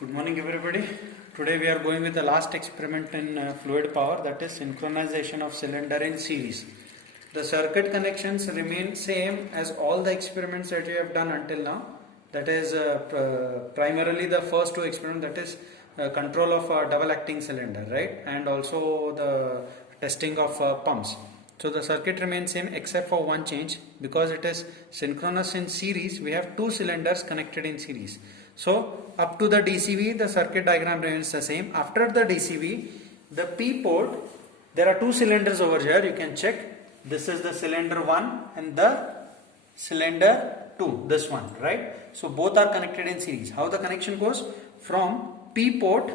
Good morning everybody. Today we are going with the last experiment in fluid power, that is synchronization of cylinder in series. The circuit connections remain same as all the experiments that we have done until now. That is primarily the first two experiments, that is control of a double acting cylinder, right, and also the testing of pumps. So the circuit remains same except for one change. Because it is synchronous in series, we have two cylinders connected in series. So up to the DCV, the circuit diagram remains the same. After the DCV, the P port, there are two cylinders over here, you can check. This is the cylinder 1 and the cylinder 2, this one, right? So both are connected in series. How the connection goes? From P port,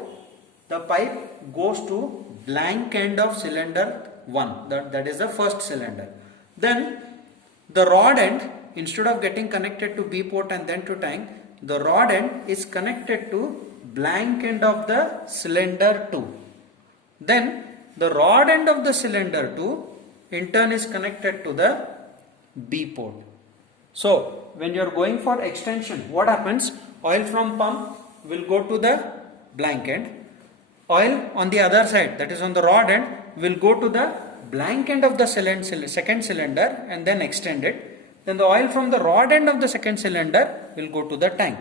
the pipe goes to blank end of cylinder 1, that is the first cylinder. Then the rod end, instead of getting connected to B port and then to tank, the rod end is connected to blank end of the cylinder 2. Then the rod end of the cylinder 2 in turn is connected to the B port. So when you are going for extension, what happens? Oil from pump will go to the blank end. Oil on the other side, that is on the rod end, will go to the blank end of the second cylinder and then extend it. Then the oil from the rod end of the second cylinder will go to the tank.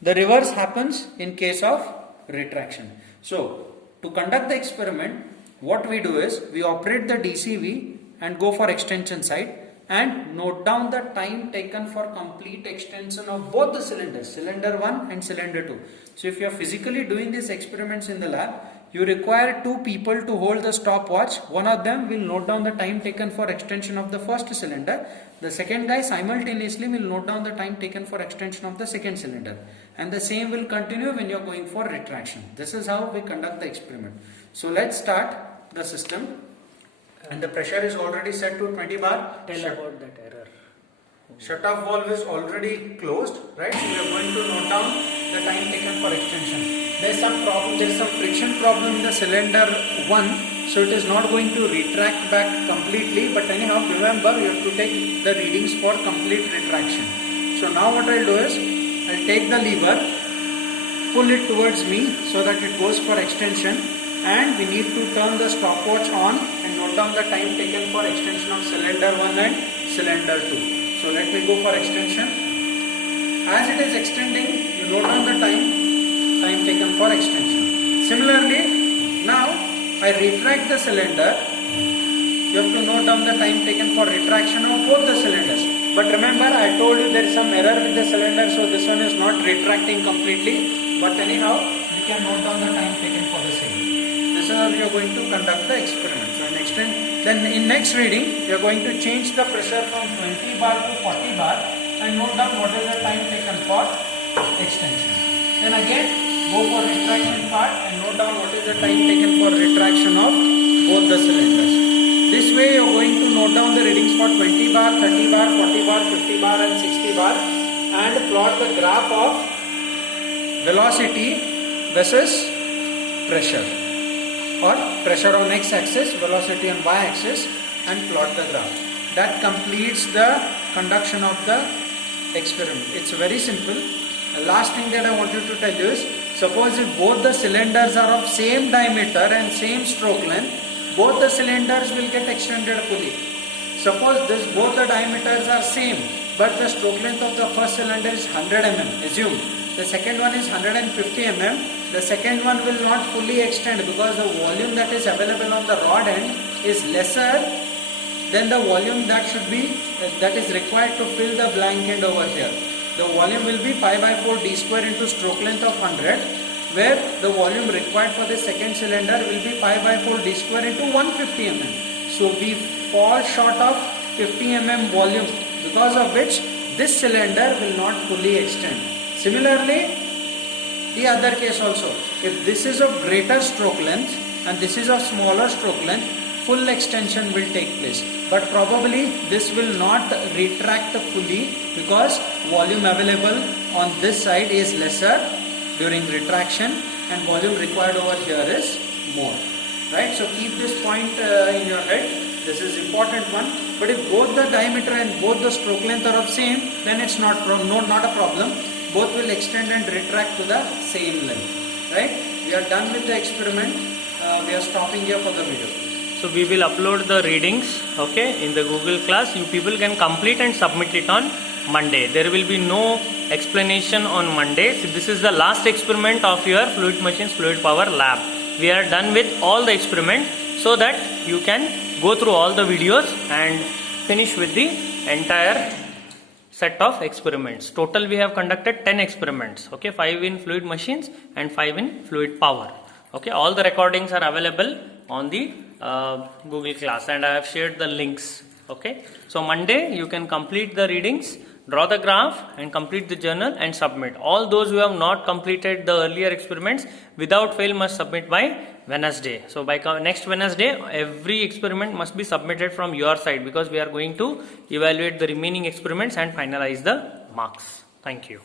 The reverse happens in case of retraction. So to conduct the experiment, what we do is we operate the DCV and go for extension side and note down the time taken for complete extension of both the cylinders, cylinder 1 and cylinder 2. So if you are physically doing these experiments in the lab, you require two people to hold the stopwatch. One of them will note down the time taken for extension of the first cylinder. The second guy simultaneously will note down the time taken for extension of the second cylinder. And the same will continue when you are going for retraction. This is how we conduct the experiment. So let's start the system. And the pressure is already set to 20 bar. Tell about that error. Shut-off valve is already closed, right? So we are going to note down the time taken for extension. There is some problem, there is some friction problem in the cylinder 1, so it is not going to retract back completely. But anyhow, remember you have to take the readings for complete retraction. So now what I will do is, I will take the lever, pull it towards me so that it goes for extension, and we need to turn the stopwatch on and note down the time taken for extension of cylinder 1 and cylinder 2. So let me go for extension. As it is extending, you note down the time taken for extension. Similarly, now I retract the cylinder. You have to note down the time taken for retraction of both the cylinders. But remember, I told you there is some error with the cylinder, so this one is not retracting completely. But anyhow, you can note down the time taken for the same. This is how we are going to conduct the experiment. So then in next reading, we are going to change the pressure from 20 bar to 40 bar and note down what is the time taken for extension. Then again, go for retraction part and note down what is the time taken for retraction of both the cylinders. This way you are going to note down the readings for 20 bar, 30 bar, 40 bar, 50 bar and 60 bar and plot the graph of velocity versus pressure, or pressure on x-axis, velocity on y-axis, and plot the graph. That completes the conduction of the experiment. It's very simple. The last thing that I wanted to tell you is, suppose if both the cylinders are of same diameter and same stroke length, both the cylinders will get extended fully. Suppose both the diameters are same, but the stroke length of the first cylinder is 100 mm, assume. The second one is 150 mm. The second one will not fully extend because the volume that is available on the rod end is lesser than the volume that is required to fill the blank end over here. The volume will be pi by 4 d square into stroke length of 100, where the volume required for the second cylinder will be pi by 4 d square into 150 mm. So we fall short of 50 mm volume, because of which this cylinder will not fully extend. Similarly, the other case also, if this is of greater stroke length and this is of smaller stroke length, full extension will take place. But probably this will not retract fully because volume available on this side is lesser during retraction and volume required over here is more. Right? So keep this point in your head. This is important one. But if both the diameter and both the stroke length are of same, then it's not a problem. both will extend and retract to the same length. Right? We are done with the experiment. We are stopping here for the video. So we will upload the readings, okay, in the Google class. You people can complete and submit it on Monday. There will be no explanation on Monday. So this is the last experiment of your fluid machines fluid power lab. We are done with all the experiment so that you can go through all the videos and finish with the entire set of experiments. Total we have conducted 10 experiments, okay, 5 in fluid machines and 5 in fluid power. Okay, all the recordings are available on the Google class, and I have shared the links. Okay, so Monday you can complete the readings, draw the graph and complete the journal and submit. All those who have not completed the earlier experiments without fail must submit by Wednesday. So by next Wednesday every experiment must be submitted from your side, because we are going to evaluate the remaining experiments and finalize the marks. Thank you.